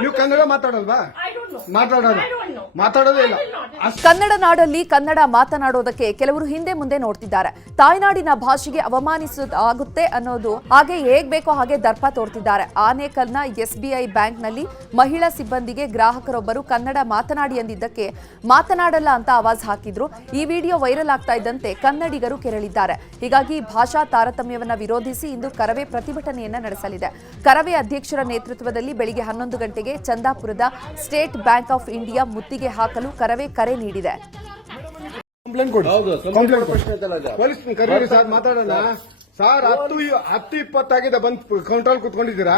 ನೀವು ಕನ್ನಡ ಮಾತಾಡಲ್ವಾ. ಮಾತಾಡೋದು. ಮಾತಾಡೋದೇ ಇಲ್ಲ. ಕನ್ನಡ ನಾಡಲ್ಲಿ ಕನ್ನಡ ಮಾತನಾಡೋದಕ್ಕೆ ಕೆಲವರು ಹಿಂದೆ ಮುಂದೆ ನೋಡ್ತಿದ್ದಾರೆ. ತಾಯ್ನಾಡಿನ ಭಾಷೆಗೆ ಅವಮಾನಿಸುತ್ತೆ ಅನ್ನೋದು ಹಾಗೆ ಹೇಗ್ ಬೇಕೋ ಹಾಗೆ ದರ್ಪ ತೋರ್ತಿದ್ದಾರೆ. ಆನೇಕಲ್ನ ಎಸ್ಬಿಐ ಬ್ಯಾಂಕ್ನಲ್ಲಿ ಮಹಿಳಾ ಸಿಬ್ಬಂದಿಗೆ ಗ್ರಾಹಕರೊಬ್ಬರು ಕನ್ನಡ ಮಾತನಾಡಿ ಎಂದಿದ್ದಕ್ಕೆ ಮಾತನಾಡಲ್ಲ ಅಂತ ಆವಾಜ್ ಹಾಕಿದ್ರು. ಈ ವಿಡಿಯೋ ವೈರಲ್ ಆಗ್ತಾ ಇದ್ದಂತೆ ಕನ್ನಡಿಗರು ಕೆರಳಿದ್ದಾರೆ. ಹೀಗಾಗಿ ಭಾಷಾ ತಾರತಮ್ಯವನ್ನ ವಿರೋಧಿಸಿ ಇಂದು ಕರವೇ ಪ್ರತಿಭಟನೆಯನ್ನ ನಡೆಸಲಿದೆ. ಕರವೇ ಅಧ್ಯಕ್ಷರ ನೇತೃತ್ವದಲ್ಲಿ ಬೆಳಿಗ್ಗೆ ಹನ್ನೊಂದು ಗಂಟೆಗೆ ಚಂದಾಪುರದ ಸ್ಟೇಟ್ ಬ್ಯಾಂಕ್ ಆಫ್ ಇಂಡಿಯಾ ಮುತ್ತಿಗೆ ಹಾಕಲು ಕರವೇ ಕರೆ ನೀಡಿದೆ. ಸರ್ ಮಾತಾಡೋಣ. ಸರ್ ಹತ್ತು ಹತ್ತು ಇಪ್ಪತ್ತಾಗಿದೆ ಬಂದ್ ಕಂಟ್ರೋಲ್ ಕುತ್ಕೊಂಡಿದ್ದೀರಾ?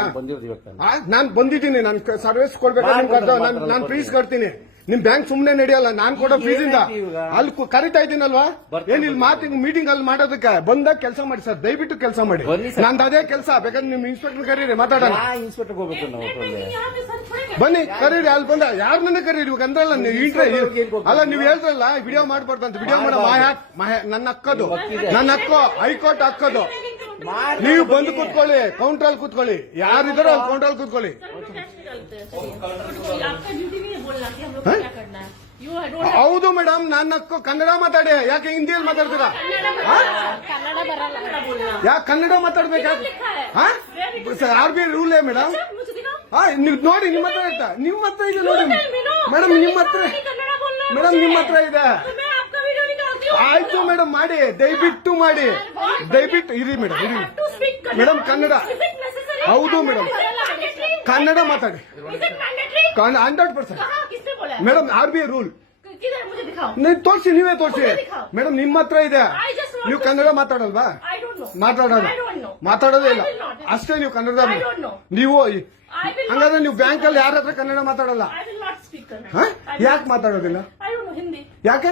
ನಾನು ಬಂದಿದ್ದೀನಿ ನಾನು ಸರ್ವಿಸ್ ಕೊಡ್ಬೇಕು ನಾನು ಫೀಸ್ ಕಟ್ತೀನಿ. ನಿಮ್ ಬ್ಯಾಂಕ್ ಸುಮ್ನೆ ನಡೆಯಲ್ಲ ನಾನ್ ಕೊಡೋ ಇಂದ? ಅಲ್ಲಿ ಕರಿತಾ ಇದ್ದೀನಲ್ವಾ ಏನ್ ಇಲ್ಲಿ ಮಾತಿ ಮೀಟಿಂಗ್ ಅಲ್ಲಿ ಮಾಡೋದಕ್ಕೆ? ಬಂದಾಗ ಕೆಲಸ ಮಾಡಿ ಸರ್ ದಯವಿಟ್ಟು ಕೆಲಸ ಮಾಡಿ. ನಂದು ಅದೇ ಕೆಲಸ ಬೇಕಾದ್ರೆ ನಿಮ್ ಇನ್ಸ್ಪೆಕ್ಟರ್ ಕರೀರಿ ಮಾತಾಡೋಣ. ಬನ್ನಿ ಕರೀರಿ ಅಲ್ಲಿ ಬಂದ ಯಾರನ್ನ ಕರೀರಿ? ಇವಾಗ ಅಂದ್ರಲ್ಲ ನೀವು ಅಲ್ಲ ನೀವು ಹೇಳ್ತಾರಲ್ಲ ವಿಡಿಯೋ ಮಾಡ್ಬಾರ್ದಂತ ವಿಡಿಯೋ ಮಾಡೋ ಮಾಯಾ ನನ್ನ ಅಕ್ಕದು ನನ್ನ ಅಕ್ಕೋ ಹೈಕೋರ್ಟ್ ಅಕ್ಕದು ನೀವು ಬಂದು ಕೂತ್ಕೊಳ್ಳಿ ಕೌಂಟರ್ ಅಲ್ಲಿ ಕೂತ್ಕೊಳ್ಳಿ. ಯಾರಿದ್ದಾರೋ ಕೌಂಟರ್ ಅಲ್ಲಿ ಕೂತ್ಕೊಳ್ಳಿ. ಹೌದು ಮೇಡಮ್ ನನ್ನ ಕನ್ನಡ ಮಾತಾಡಿ. ಯಾಕೆ ಹಿಂದಿಯಲ್ಲಿ ಮಾತಾಡ್ತೀರಾ? ಯಾಕೆ ಕನ್ನಡ ಮಾತಾಡ್ಬೇಕಾ? ಆರ್ ಬಿ ಐ ರೂಲೇ ಮೇಡಮ್ ಹಾ ನೋಡಿ ನಿಮ್ಮ ಹತ್ರ ಇರ್ತಾ ನಿಮ್ಮ ಹತ್ರ ಇದೆ ನೋಡಿ. ಮೇಡಮ್ ನಿಮ್ಮ ಹತ್ರ ಮೇಡಮ್ ನಿಮ್ಮ ಹತ್ರ ಇದೆ. ಆಯ್ತು ಮೇಡಮ್ ಮಾಡಿ. ದಯವಿಟ್ಟು ಮಾಡಿ. ದಯವಿಟ್ಟು ಇರಿ ಮೇಡಮ್ ಇರಿ. ಮೇಡಮ್ ಕನ್ನಡ. ಹೌದು ಮೇಡಮ್. ಕನ್ನಡ ಮಾತಾಡಿ. Hundred percent. Madam R B I rule ತೋರಿಸಿ ನೀವೇ ತೋರಿಸಿ. ಮೇಡಮ್ ನಿಮ್ಮ ಹತ್ರ ಇದೆ. ನೀವು ಕನ್ನಡ ಮಾತಾಡಲ್ವಾ? ಮಾತಾಡೋಣ. ಮಾತಾಡೋದೇ ಇಲ್ಲ. ಅಷ್ಟೇ ನೀವು ಕನ್ನಡ ನೀವು ಹಂಗಾದ್ರೆ ನೀವು ಬ್ಯಾಂಕಲ್ಲಿ ಯಾರ ಹತ್ರ ಕನ್ನಡ ಮಾತಾಡಲ್ಲ? ಯಾಕೆ ಮಾತಾಡೋದಿಲ್ಲ? ಯಾಕೆ?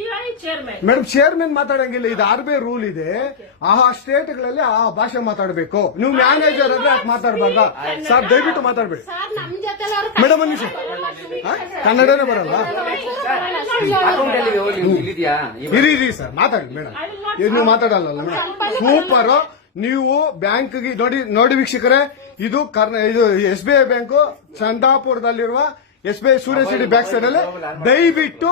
Madam chairman ಮಾತಾಡಂಗಿಲ್ಲ. ಇದು ಆರ್ ಬಿ ಐ ರೂಲ್ ಇದೆ ಆ ಸ್ಟೇಟ್ಗಳಲ್ಲಿ ಆ ಭಾಷೆ ಮಾತಾಡಬೇಕು. ನೀವು ಮ್ಯಾನೇಜರ್ ಅಂದ್ರೆ ಯಾಕೆ ಮಾತಾಡಬಾರ್ದ? ಸರ್ ದಯವಿಟ್ಟು ಮಾತಾಡ್ಬೇಡಿ. ಸರ್ ನಮ್ ಜೊತೆ ಮೇಡಮ್ ಒಂದು ನಿಮಿಷ? ಕನ್ನಡನೇ ಬರಲ್ಲ? ಇರಿ ಇರಿ ಸರ್ ಮಾತಾಡಿ ಮೇಡಮ್ ಇದು ನೀವು ಮಾತಾಡಲ್ಲ ಮೇಡಮ್ ಸೂಪರ್ ನೀವು ಬ್ಯಾಂಕ್ ನೋಡಿ ನೋಡಿ ವೀಕ್ಷಕರೇ ಇದು ಕರ್ನ ಇದು S B I bank ಚಂದಾಪುರದಲ್ಲಿರುವ S B I Surya city back side ಅಲ್ಲಿ ದಯವಿಟ್ಟು